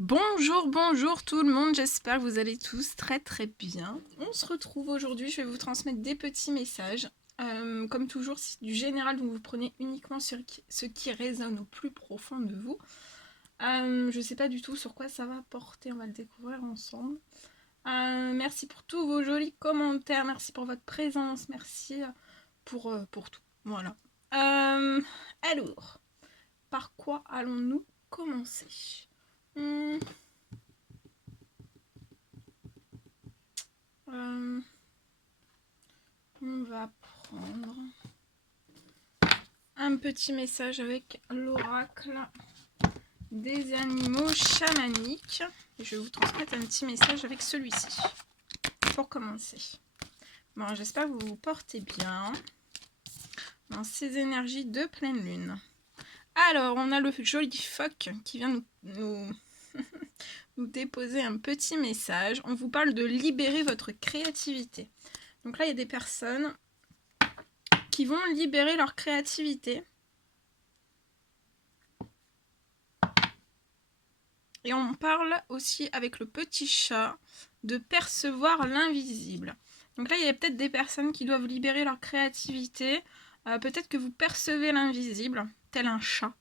Bonjour, bonjour tout le monde, j'espère que vous allez tous très bien. On se retrouve aujourd'hui, je vais vous transmettre des petits messages. Comme toujours, c'est du général, donc vous prenez uniquement ce qui résonne au plus profond de vous. Je ne sais pas du tout sur quoi ça va porter, on va le découvrir ensemble. Merci pour tous vos jolis commentaires, merci pour votre présence, merci pour tout. Voilà. Alors, par quoi allons-nous commencer On va prendre un petit message avec l'oracle des animaux chamaniques. Et je vais vous transmettre un petit message avec celui-ci pour commencer. Bon, j'espère que vous vous portez bien dans ces énergies de pleine lune. Alors, on a le joli phoque qui vient nous déposer un petit message. On vous parle de libérer votre créativité. Donc là, il y a des personnes qui vont libérer leur créativité. Et on parle aussi avec le petit chat de percevoir l'invisible. Donc là, il y a peut-être des personnes qui doivent libérer leur créativité. Peut-être que vous percevez l'invisible, tel un chat.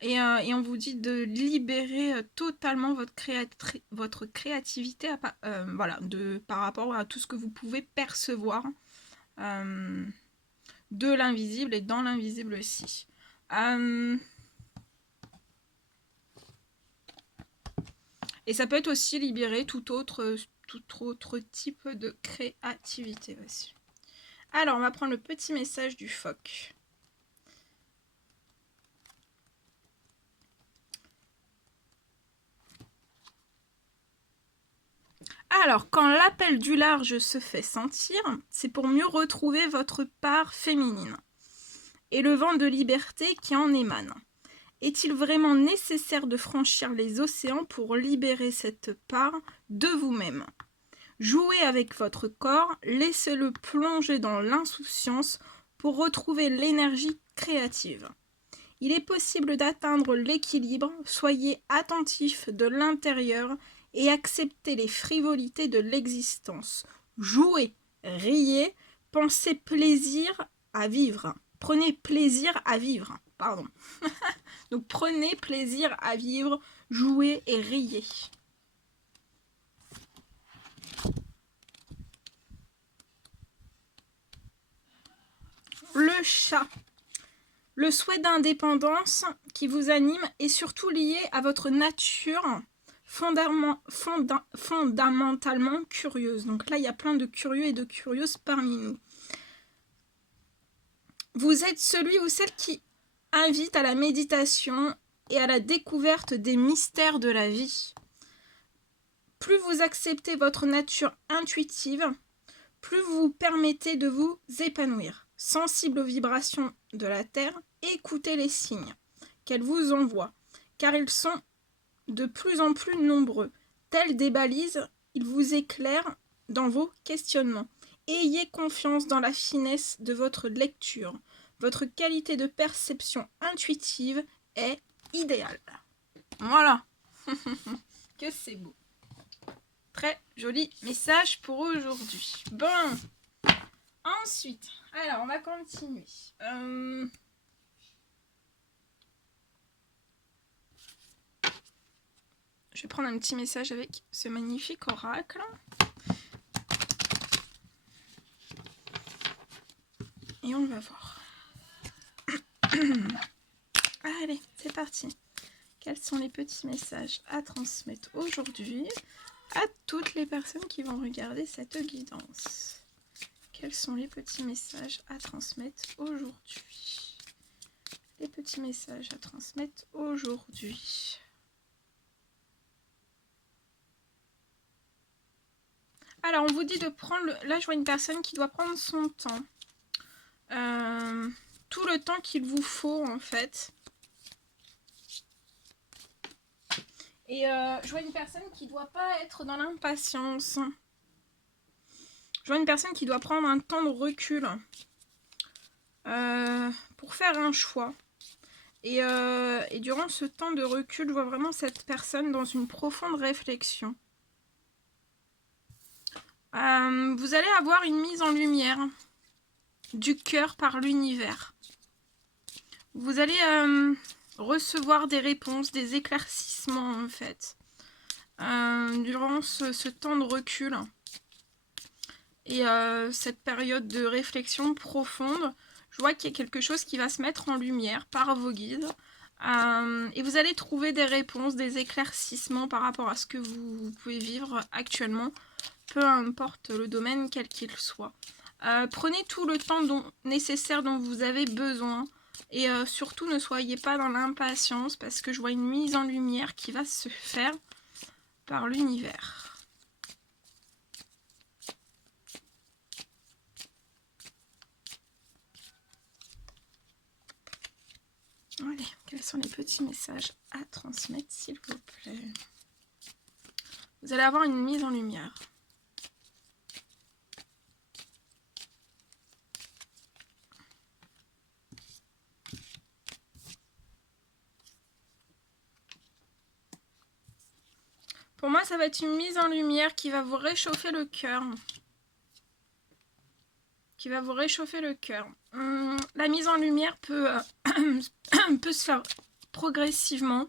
Et on vous dit de libérer totalement votre créativité par rapport à tout ce que vous pouvez percevoir de l'invisible et dans l'invisible aussi. Et ça peut être aussi libérer tout autre type de créativité aussi. Alors, on va prendre le petit message du phoque. Alors, quand l'appel du large se fait sentir, c'est pour mieux retrouver votre part féminine et le vent de liberté qui en émane. Est-il vraiment nécessaire de franchir les océans pour libérer cette part de vous-même ? Jouez avec votre corps, laissez-le plonger dans l'insouciance pour retrouver l'énergie créative. Il est possible d'atteindre l'équilibre, soyez attentif de l'intérieur et acceptez les frivolités de l'existence. Jouez, riez, pensez plaisir à vivre. Prenez plaisir à vivre, pardon. Donc prenez plaisir à vivre, jouez et riez. Le chat. Le souhait d'indépendance qui vous anime est surtout lié à votre nature fondamentalement curieuse. Donc là, il y a plein de curieux et de curieuses parmi nous. Vous êtes celui ou celle qui invite à la méditation et à la découverte des mystères de la vie. Plus vous acceptez votre nature intuitive, plus vous vous permettez de vous épanouir. Sensible aux vibrations de la Terre, écoutez les signes qu'elle vous envoie, car ils sont de plus en plus nombreux. Tels des balises, ils vous éclairent dans vos questionnements. Ayez confiance dans la finesse de votre lecture. Votre qualité de perception intuitive est idéale. Voilà. Que c'est beau. Très joli message pour aujourd'hui. Bon. Ensuite, alors on va continuer. Je vais prendre un petit message avec ce magnifique oracle. Et on va voir. Allez, c'est parti. Quels sont les petits messages à transmettre aujourd'hui à toutes les personnes qui vont regarder cette guidance? Quels sont les petits messages à transmettre aujourd'hui? Les petits messages à transmettre aujourd'hui. Alors, on vous dit de prendre... Là, je vois une personne qui doit prendre son temps. Tout le temps qu'il vous faut, en fait. Et je vois une personne qui ne doit pas être dans l'impatience. Je vois une personne qui doit prendre un temps de recul pour faire un choix. Et durant ce temps de recul, je vois vraiment cette personne dans une profonde réflexion. Vous allez avoir une mise en lumière du cœur par l'univers. Vous allez recevoir des réponses, des éclaircissements en fait, durant ce temps de recul et cette période de réflexion profonde. Je vois qu'il y a quelque chose qui va se mettre en lumière par vos guides. Et vous allez trouver des réponses, des éclaircissements par rapport à ce que vous pouvez vivre actuellement, peu importe le domaine quel qu'il soit. Prenez tout le temps nécessaire dont vous avez besoin et surtout ne soyez pas dans l'impatience parce que je vois une mise en lumière qui va se faire par l'univers. Allez, quels sont les petits messages à transmettre s'il vous plaît? Vous allez avoir une mise en lumière. Pour moi, ça va être une mise en lumière qui va vous réchauffer le cœur. La mise en lumière peut, peut se faire progressivement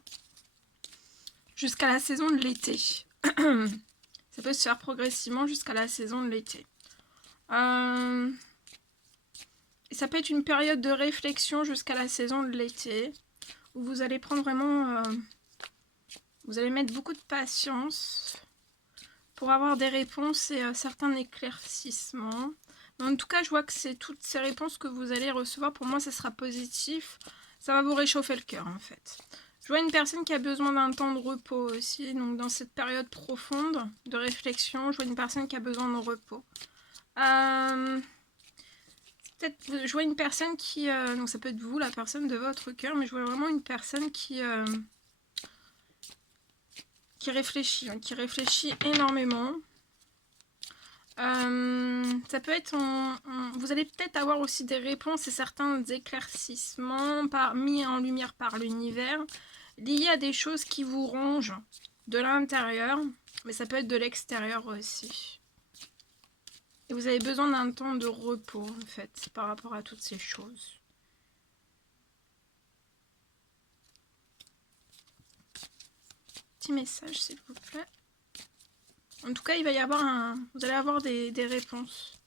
jusqu'à la saison de l'été. Ça peut se faire progressivement jusqu'à la saison de l'été. Et ça peut être une période de réflexion jusqu'à la saison de l'été, où vous allez prendre vraiment... vous allez mettre beaucoup de patience pour avoir des réponses et certains éclaircissements. Mais en tout cas, je vois que c'est toutes ces réponses que vous allez recevoir. Pour moi, ça sera positif. Ça va vous réchauffer le cœur, en fait. Je vois une personne qui a besoin d'un temps de repos aussi. Donc, dans cette période profonde de réflexion, je vois une personne qui a besoin de repos. Peut-être, je vois une personne qui... donc, ça peut être vous, la personne de votre cœur. Mais je vois vraiment une personne qui réfléchit énormément. Ça peut être... vous allez peut-être avoir aussi des réponses et certains éclaircissements mis en lumière par l'univers, liés à des choses qui vous rongent de l'intérieur, mais ça peut être de l'extérieur aussi. Et vous avez besoin d'un temps de repos, en fait, par rapport à toutes ces choses. Petit message, s'il vous plaît. En tout cas, il va y avoir vous allez avoir des réponses,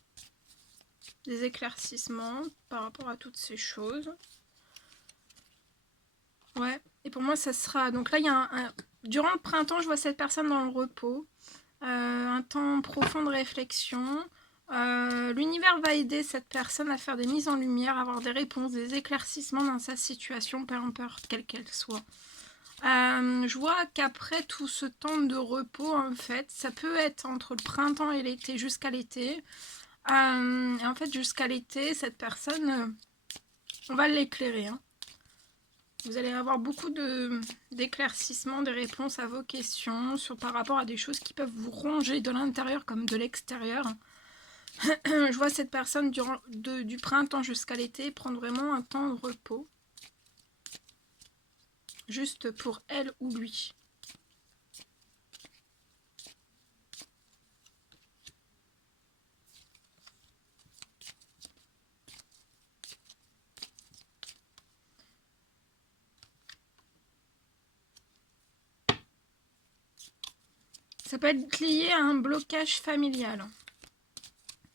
des éclaircissements par rapport à toutes ces choses. Ouais, et pour moi, ça sera... Donc là, il y a durant le printemps, je vois cette personne dans le repos. Un temps profond de réflexion. L'univers va aider cette personne à faire des mises en lumière, à avoir des réponses, des éclaircissements dans sa situation, peu importe quelle qu'elle soit. Je vois qu'après tout ce temps de repos, en fait, ça peut être entre le printemps et l'été, jusqu'à l'été. Et en fait, jusqu'à l'été, cette personne, on va l'éclairer. Hein. Vous allez avoir beaucoup d'éclaircissements, de réponses à vos questions par rapport à des choses qui peuvent vous ronger de l'intérieur comme de l'extérieur. Je vois cette personne du printemps jusqu'à l'été prendre vraiment un temps de repos. Juste pour elle ou lui. Ça peut être lié à un blocage familial.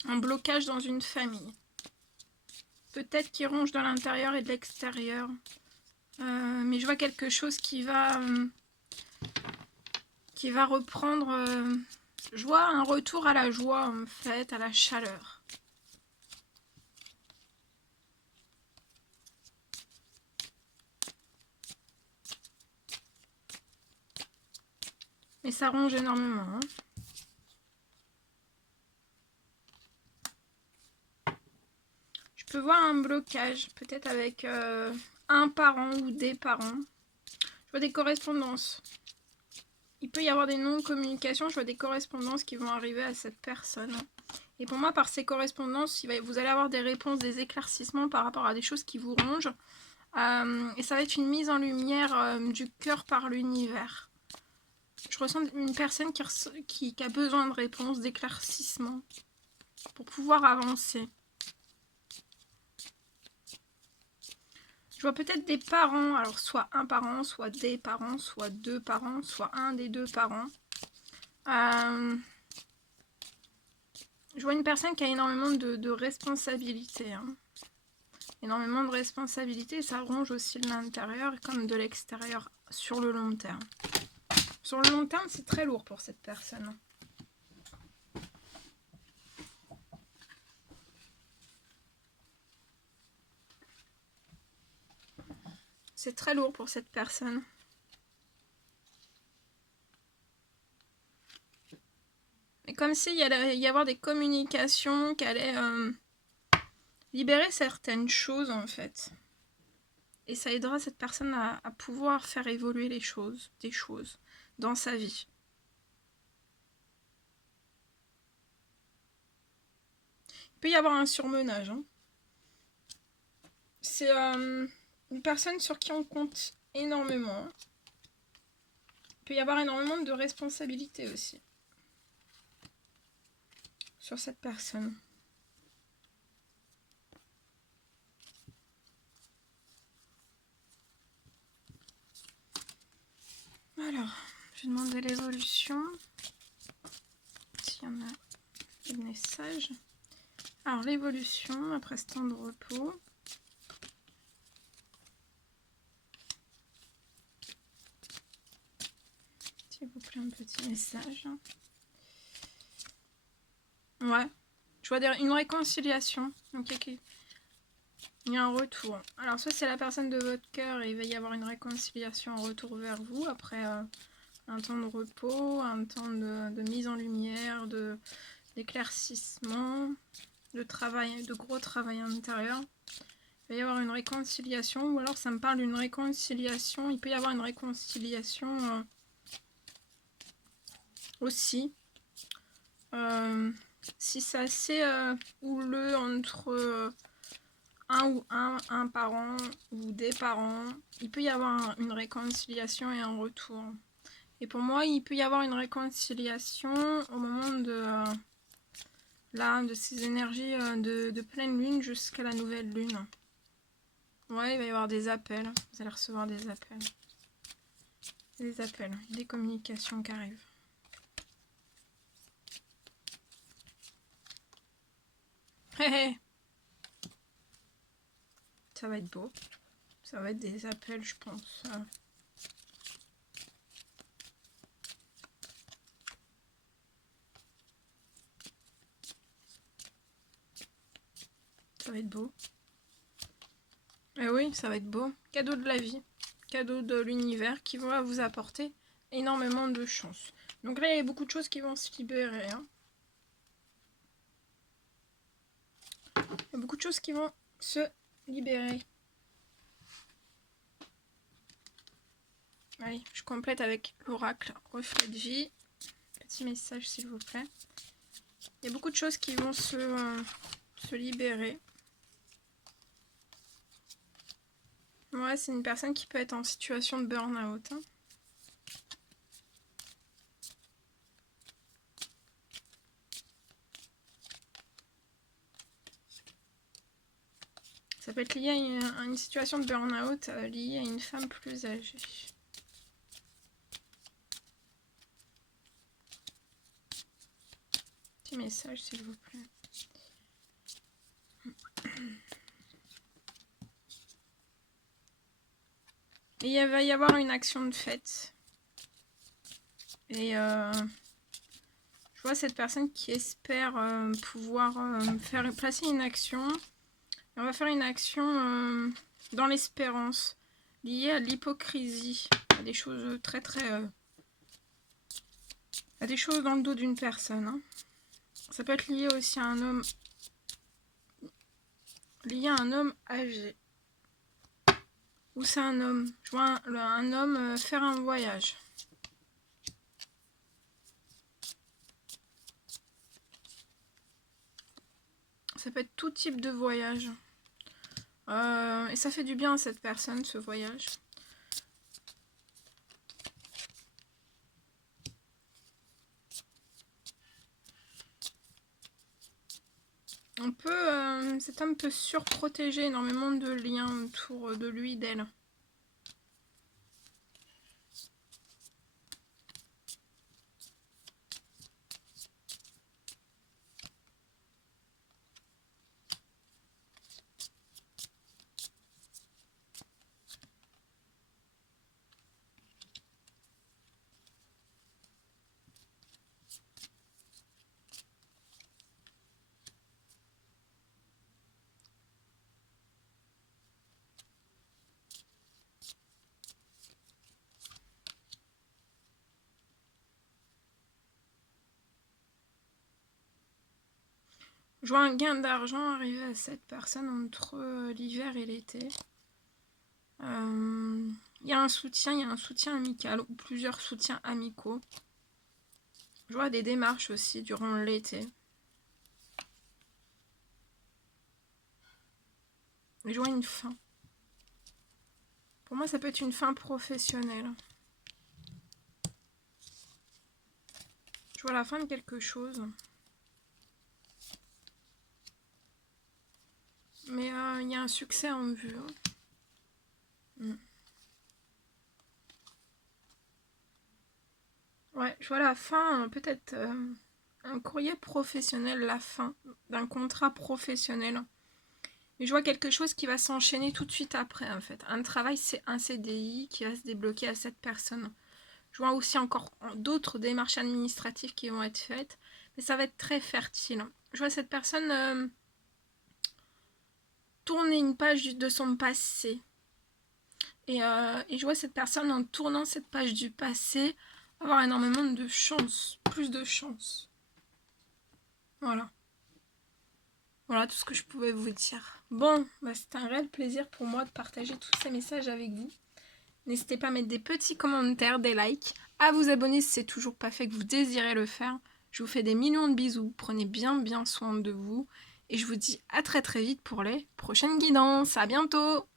Un blocage dans une famille. Peut-être qui ronge de l'intérieur et de l'extérieur. Mais je vois quelque chose qui va reprendre... je vois un retour à la joie, en fait, à la chaleur. Mais ça ronge énormément. Hein. Je peux voir un blocage, peut-être avec un parent ou des parents. Je vois des correspondances. Il peut y avoir des non-communications. Je vois des correspondances qui vont arriver à cette personne. Et pour moi, par ces correspondances, vous allez avoir des réponses, des éclaircissements par rapport à des choses qui vous rongent. Et ça va être une mise en lumière du cœur par l'univers. Je ressens une personne qui a besoin de réponses, d'éclaircissement pour pouvoir avancer. Je vois peut-être des parents, alors soit un parent, soit des parents, soit deux parents, soit un des deux parents. Je vois une personne qui a énormément de responsabilités. Hein. Énormément de responsabilités, ça ronge aussi de l'intérieur comme de l'extérieur sur le long terme. Sur le long terme, c'est très lourd pour cette personne. C'est très lourd pour cette personne. Et comme s'il y allait y avoir des communications qui allaient libérer certaines choses en fait. Et ça aidera cette personne à pouvoir faire évoluer des choses dans sa vie. Il peut y avoir un surmenage. Hein. C'est une personne sur qui on compte énormément. Il peut y avoir énormément de responsabilités aussi sur cette personne. Alors, je vais demander l'évolution. S'il y en a des messages. Alors, l'évolution après ce temps de repos. S'il vous plaît, un petit message. Ouais. Je vois une réconciliation. Donc, il y a un retour. Alors, soit c'est la personne de votre cœur et il va y avoir une réconciliation en retour vers vous après un temps de repos, un temps de mise en lumière, d'éclaircissement, de travail, de gros travail intérieur. Il va y avoir une réconciliation, ou alors ça me parle d'une réconciliation. Il peut y avoir une réconciliation aussi. Si c'est assez houleux entre un parent ou des parents, il peut y avoir une réconciliation et un retour. Et pour moi, il peut y avoir une réconciliation au moment de ces énergies de pleine lune jusqu'à la nouvelle lune. Ouais, il va y avoir des appels. Vous allez recevoir des appels. Des appels, des communications qui arrivent. Hé hé. Ça va être beau. Ça va être des appels, je pense. Ça va être beau. Eh oui, ça va être beau. Cadeau de la vie. Cadeau de l'univers qui va vous apporter énormément de chance. Donc là, il y a beaucoup de choses qui vont se libérer. Hein. Il y a beaucoup de choses qui vont se libérer. Allez, je complète avec l'oracle reflet de vie. Petit message, s'il vous plaît. Il y a beaucoup de choses qui vont se libérer. Ouais, c'est une personne qui peut être en situation de burn-out. Hein. Ça peut être lié à une situation de burn-out liée à une femme plus âgée. Petit message, s'il vous plaît. Et il va y avoir une action de fête. Et je vois cette personne qui espère pouvoir placer une action. Et on va faire une action dans l'espérance, liée à l'hypocrisie, à des choses très à des choses dans le dos d'une personne. Hein. Ça peut être lié aussi à un homme, âgé. Ou c'est un homme. Je vois un homme faire un voyage. Ça peut être tout type de voyage. Et ça fait du bien à cette personne, ce voyage. Cet homme peut surprotéger énormément de liens autour de lui, d'elle. Je vois un gain d'argent arriver à cette personne entre l'hiver et l'été. Il y a un soutien amical ou plusieurs soutiens amicaux. Je vois des démarches aussi durant l'été. Je vois une fin. Pour moi, ça peut être une fin professionnelle. Je vois la fin de quelque chose. Mais il y a un succès en vue. Ouais, je vois la fin, peut-être un courrier professionnel, la fin d'un contrat professionnel. Mais je vois quelque chose qui va s'enchaîner tout de suite après, en fait. Un travail, c'est un CDI qui va se débloquer à cette personne. Je vois aussi encore d'autres démarches administratives qui vont être faites. Mais ça va être très fertile. Je vois cette personne tourner une page de son passé. Et je vois cette personne, en tournant cette page du passé, avoir énormément de chance. Plus de chance. Voilà. Voilà tout ce que je pouvais vous dire. Bon, c'était un réel plaisir pour moi de partager tous ces messages avec vous. N'hésitez pas à mettre des petits commentaires, des likes, à vous abonner si c'est toujours pas fait, que vous désirez le faire. Je vous fais des millions de bisous, prenez bien soin de vous. Et je vous dis à très vite pour les prochaines guidances. À bientôt!